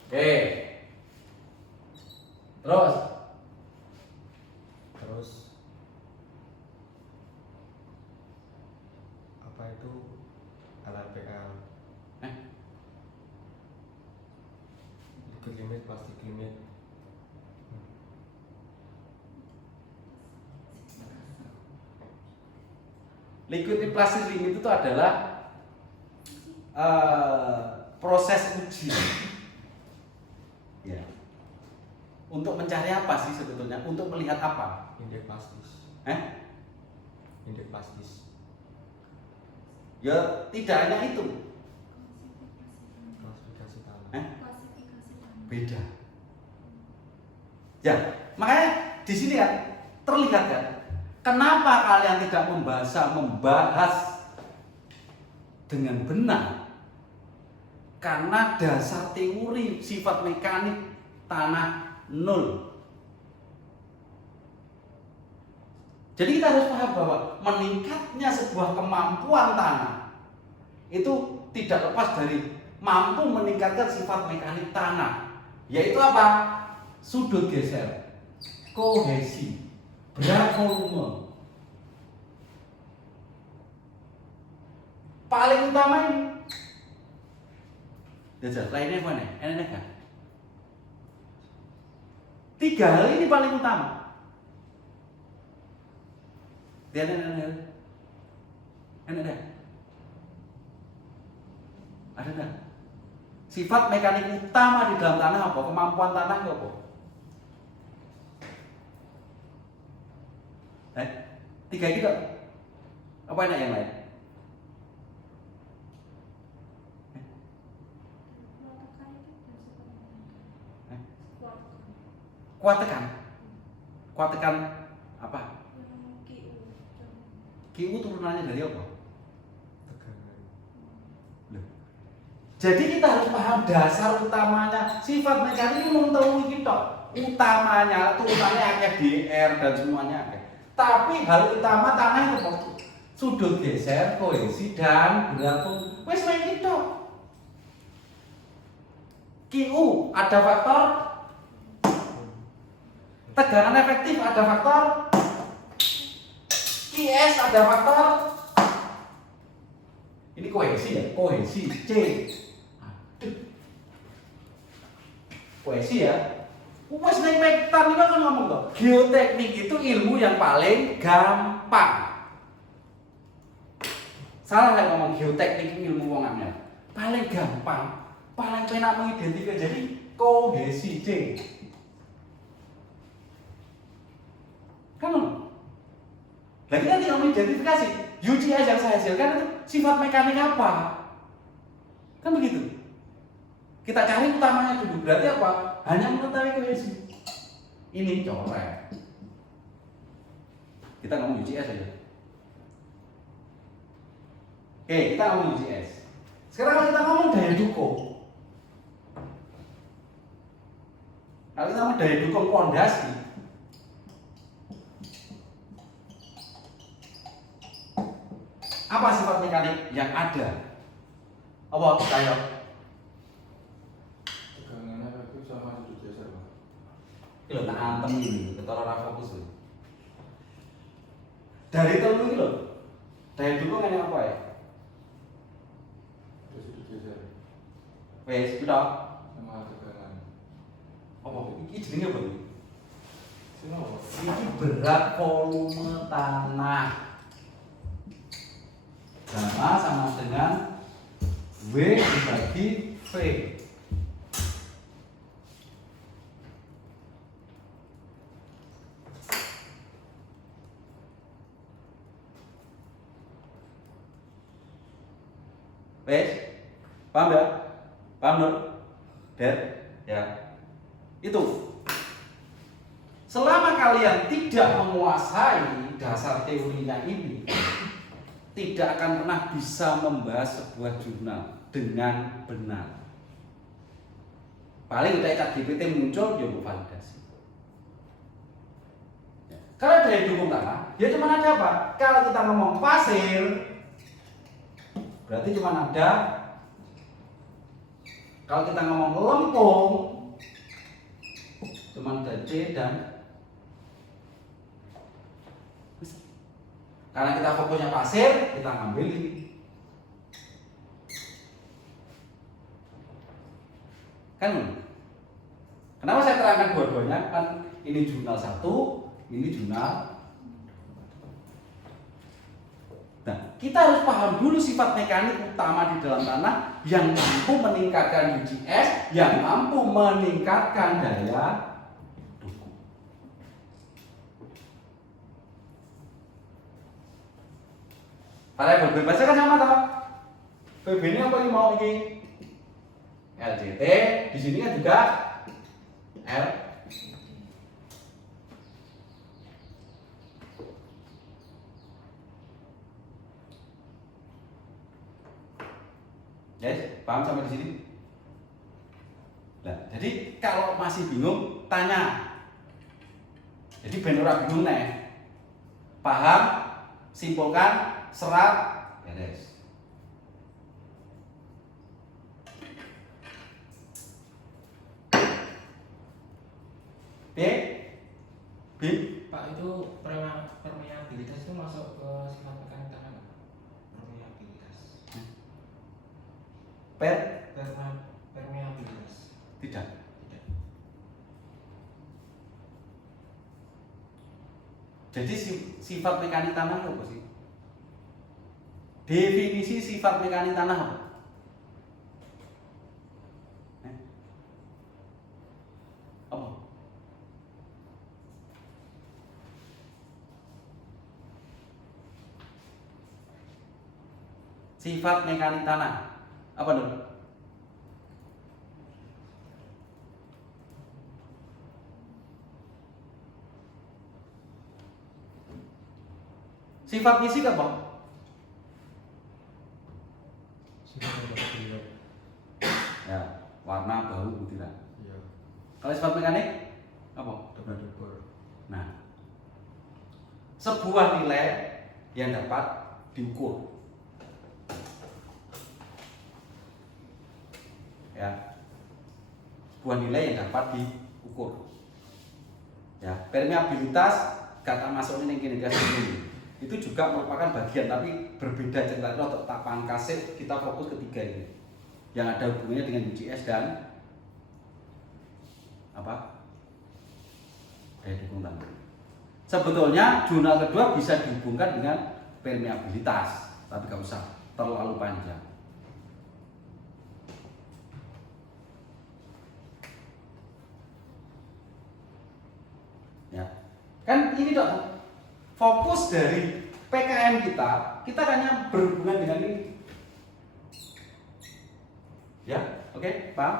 Oke. Terus Apa itu LLPL? Liquid limit, plastic limit. liquid plastic limit itu adalah proses uji. Ya. Untuk mencari apa sih sebetulnya? Untuk melihat apa? Indeks plastis. Indeks plastis. Ya tidak hanya itu. Klasifikasi tanah. Klasifikasi tanah. Beda. Ya, makanya di sini kan terlihat kan, kenapa kalian tidak membahas dengan benar karena dasar teori sifat mekanik tanah nol. Jadi kita harus paham bahwa meningkatnya sebuah kemampuan tanah itu tidak lepas dari mampu meningkatkan sifat mekanik tanah, yaitu apa? Sudut geser, kohesi, berat volume. Paling utama ini. Jajal, lainnya mana? Enak kan? 3 hal ini paling utama. Lihat enak. Ada enggak? Sifat mekanik utama di dalam tanah apa? Kemampuan tanah itu apa? 3 gitu. Apa enak yang lain? Kuat tekan apa? QU turunannya dari apa? Tegangan. Jadi kita harus paham dasar utamanya sifat mekanik ini mengetahui kita utamanya turunannya akeh DR dan semuanya akeh. Tapi hal utama tanah itu apa? Sudut geser, kohesi dan berat volume. Wes main itu. QU ada faktor tegangan efektif, ada faktor QS, ada faktor ini kohesi ya, kohesi C. Aduh. Kohesi ya. Wes nek mektan iki kan ngomong to. Geoteknik itu ilmu yang paling gampang. Salah nek ngomong geoteknik ilmu wong angel. Paling gampang, paling penak mengidentifikasi jadi kohesi C. Kan nah kita tinggal mengidentifikasi UGS yang saya hasilkan itu sifat mekanik apa? Kan begitu. Kita cari utamanya dulu. Berarti apa? Hanya mengetahui kohesi. Ini coret. Kita ngomong UGS aja. Oke, kita ngomong UGS. Sekarang kita ngomong daya dukung. Kalau kita ngomong daya dukung pondasi, apa sifat mekanik yang ada? Apa kayak Tegangan efektif sama sudut geser, Pak. Ini tak antem ini, ketara ora fokus lho. Dari telu iki lho. Daya dukung ini apa ya? Ada sudut geser Wes, kita sama tegangan. apa? Iki jenenge apa iki? Sini apa? Iki berat volume tanah. Sama dengan W dibagi V. Wes, paham ya? Paham dong? Ya. Itu. Selama kalian tidak menguasai dasar teorinya ini, tidak akan pernah bisa membahas sebuah jurnal dengan benar. Paling udah ChatGPT muncul, ya validasi. Kalau daya dukung tanah, ya cuma ada apa? Kalau kita ngomong pasir, berarti cuma ada. Kalau kita ngomong lempung, cuma ada C dan. Karena kita fokusnya pasir, kita ngambil ini. Kan? Kenapa saya terangkan dua-duanya? Kan ini jurnal 1, ini jurnal. Nah, kita harus paham dulu sifat mekanik utama di dalam tanah yang mampu meningkatkan UGS, yang mampu meningkatkan daya. Variabel bebasnya kan sama toh. PB ini apa yang mau ini? LJT, di sini kan juga L. Yes, paham sampai di sini? Nah, jadi kalau masih bingung, tanya. Jadi ben ora bingung nih. Paham, simpulkan, serap, beres. B, B, Pak, itu permeabilitas itu masuk ke sifat mekanik tanah nggak? Permeabilitas. per, Permeabilitas. tidak. Tidak. Jadi sifat mekanik tanah apa sih? Definisi sifat mekanik tanah apa? Apa? Sifat mekanik tanah apa dong? Sifat fisik apa? Sifat yang dapat dilihat. Ya, warna, bau, butiran. Iya. Kalau sifat mekanik apa? Debar-debar. Nah, sebuah nilai yang dapat diukur. Ya, sebuah nilai yang dapat diukur. Ya, permeabilitas kata masuknya yang kini ini itu juga merupakan bagian tapi berbeda ceritanya untuk tak pangkasih kita fokus ketiga ini yang ada hubungannya dengan UCS dan apa? Daya dukung tanah. Sebetulnya jurnal kedua bisa dihubungkan dengan permeabilitas, tapi gak usah terlalu panjang. Ya, kan ini dok fokus dari PKM kita hanya berhubungan dengan ini. Ya, oke, paham?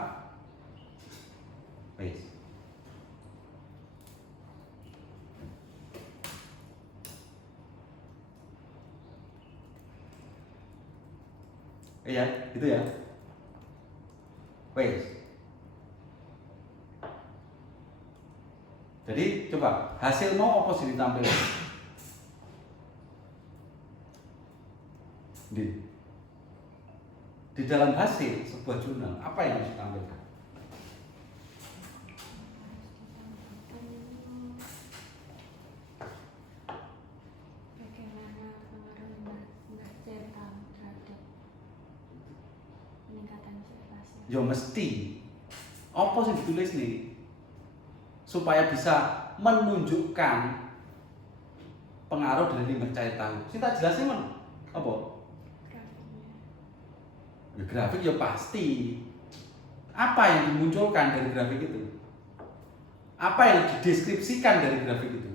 Baik. Iya, itu ya. Wes. Jadi coba hasil mau apa sih ditampilkan? Di dalam hasil sebuah jurnal apa yang harus ditampilkan? Bagaimana pengaruh Mbah Certa terhadap peningkatan observasi? Ya mesti. Apa sih ditulis nih? Supaya bisa menunjukkan pengaruh dari limbah cair tahu. Sing tak jelasin mana? Apa? Grafiknya. Ya, grafik ya pasti. Apa yang dimunculkan dari grafik itu? Apa yang dideskripsikan dari grafik itu?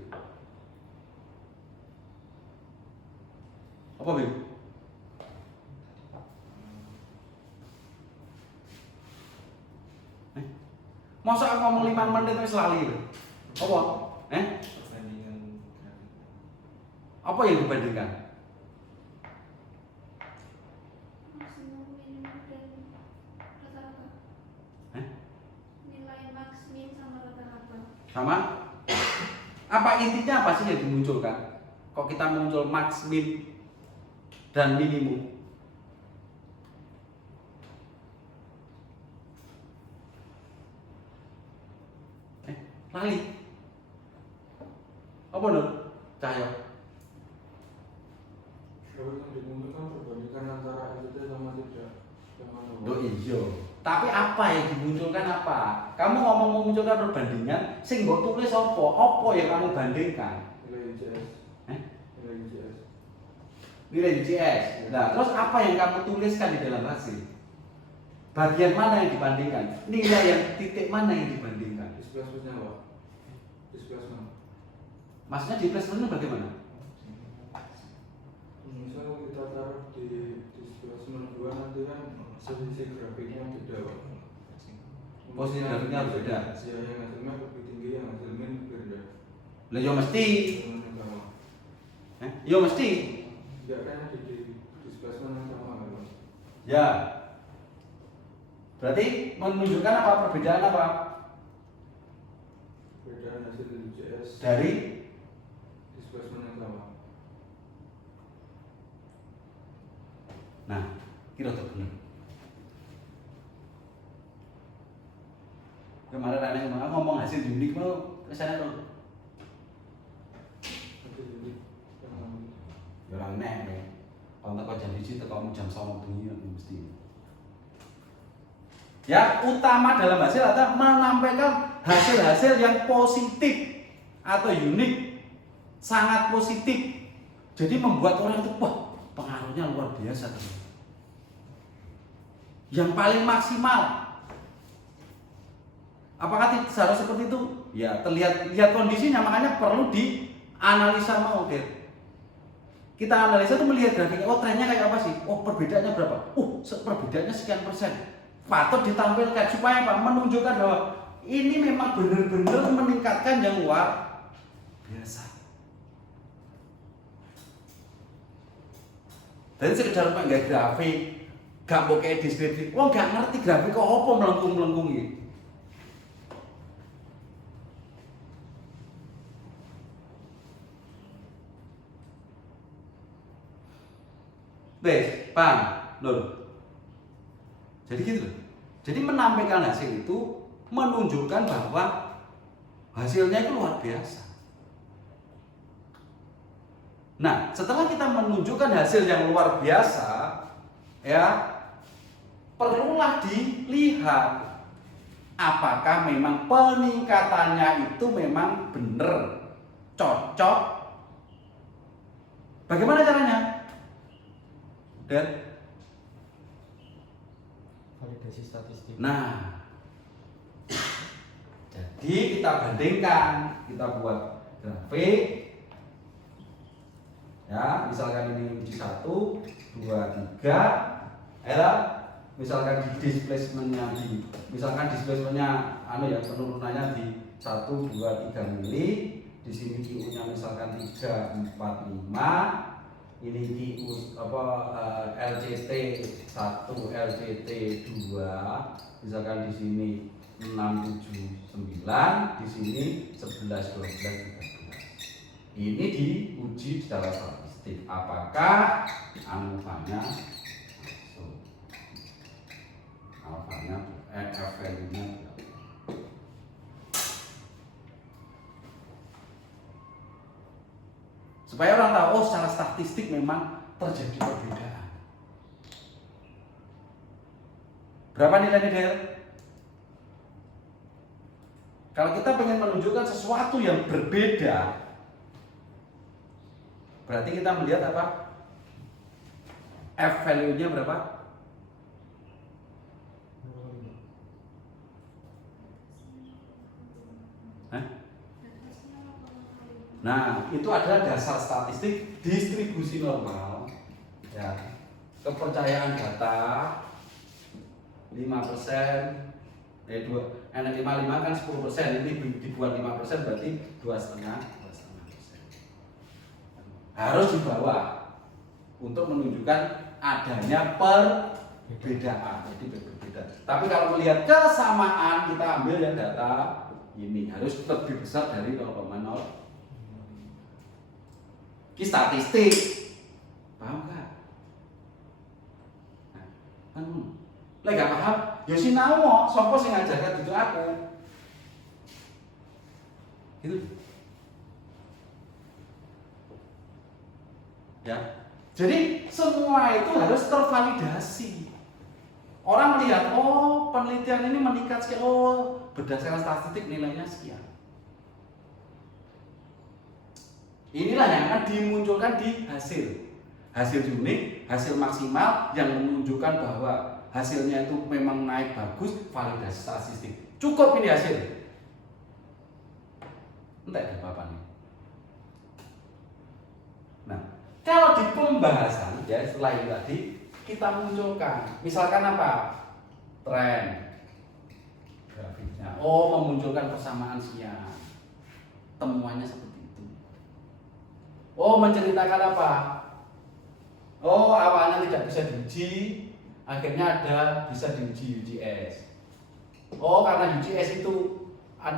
Apa, Bim? Masa aku ngomong 5 menit wis lali lho. Apa? Perbandingan grafik. Apa yang dibandingkan? Maksimum, minimum, dan rata-rata. Nilai max, min, sama rata-rata. Sama? Apa intinya apa sih yang dimunculkan? Kok kita muncul max, min, dan minimum? Lali. Apa dong? Cahyo. Kalau yang dimunculkan perbandingan antara LT sama tidak sama Do iya. Tapi apa yang dimunculkan apa? Kamu ngomong memunculkan perbandingan, sing mbok tulis apa? Apa yang kamu bandingkan? nilai UCS. Nilai UCS. Nilai UCS. Nah, terus apa yang kamu tuliskan di dalam hasil? Bagian mana yang dibandingkan? Nilai yang titik mana yang dibandingkan? Displacement-nya apa? Displacement. Maksudnya di placement bagaimana? Misal kita taruh di displacement 2 nanti kan posisi grafiknya beda Pak. Posisi grafiknya beda. Ya, yang hasil max lebih tinggi, yang hasil min lebih rendah. Lah yo mesti. Dengan yang sama. Yo mesti. Enggak kan di displacement yang sama kan Pak? Ya. Berarti menunjukkan apa perbedaan apa? Perbedaan hasil UCS Dari displacement yang sama. nah, kira bener. Kemarin ada ngomong hasil unik mau kesana tuh. Hasil unit yang Ya orang nek. Kalau tak jam 1 kamu jam 9 bengi mesti. Ya, utama dalam hasil adalah menampilkan hasil-hasil yang positif atau unik, sangat positif. Jadi membuat orang itu wah, pengaruhnya luar biasa. Yang paling maksimal. Apakah seharusnya seperti itu? Ya, lihat kondisinya, makanya perlu dianalisa model. Kita analisa itu melihat grafiknya, oh trennya kayak apa sih? Oh perbedaannya berapa? Perbedaannya sekian persen. Patut ditampilkan supaya apa? Menunjukkan bahwa ini memang benar-benar meningkatkan yang luar biasa. Dan sekedar pakai grafik, gak mau kayak deskripsi. Wah gak ngerti grafik kok apa melengkung-melengkung gitu. Wes, paham, Nur. Jadi gitu loh. Jadi menampilkan hasil itu menunjukkan bahwa hasilnya itu luar biasa. Nah, setelah kita menunjukkan hasil yang luar biasa, ya perlulah dilihat apakah memang peningkatannya itu memang benar, cocok. Bagaimana caranya? Dan validasi statistik. nah, jadi kita bandingkan, kita buat grafik, ya, misalkan ini uji 1, 2, 3, misalkan displacementnya penurunannya di 1, 2, 3 mili, di sini QU-nya misalkan 3, 4, 5. Ini QU LCT 1, LCT 2, misalkan di sini 6, 7, 9, di sini 11, 12, 13. Ini diuji secara statistik. Apakah alfanya masuk? Alfanya F value-nya berapa? Supaya orang tahu, oh secara statistik memang terjadi perbedaan. Berapa nilainya, Del? Kalau kita ingin menunjukkan sesuatu yang berbeda, berarti kita melihat apa? F value-nya berapa? Hah? Nah, itu adalah dasar statistik distribusi normal. Ya. Kepercayaan data 5%, 55 kan 10%, ini dibuat 5% berarti 2,5%. Harus dibawa untuk menunjukkan adanya perbedaan. Jadi berbeda. Tapi kalau melihat kesamaan, kita ambil yang data ini harus lebih besar dari 0,0. Ini statistik, paham nggak? Nah, kan, lagi nggak paham, ya sinau kok, sopo sing ngajarkan itu aku, gitu. Ya, jadi semua itu harus tervalidasi. Orang melihat, oh penelitian ini meningkat sekian, oh berdasarkan statistik nilainya sekian. Inilah yang akan dimunculkan di hasil unik, hasil maksimal yang menunjukkan bahwa hasilnya itu memang naik bagus, validasi statistik. Cukup ini hasil. Entah ada apa nih. Nah, kalau di pembahasan ya setelah itu tadi kita munculkan, misalkan apa? Tren grafiknya. Oh, memunculkan persamaan sekian. Temuannya seperti itu. Oh, menceritakan apa? Oh, awalnya tidak bisa diuji, akhirnya bisa diuji UGS. Oh, karena UGS itu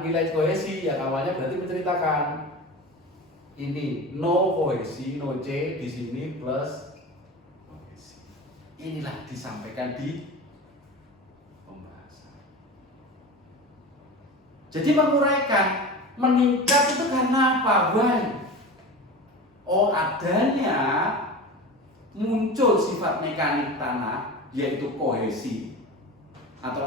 nilai kohesi, yang awalnya berarti menceritakan ini no kohesi, no C di sini plus kohesi. Inilah disampaikan di pembahasan. Jadi menguraikan meningkat itu karena apa? Why? Oh, adanya muncul sifat mekanik tanah yaitu kohesi atau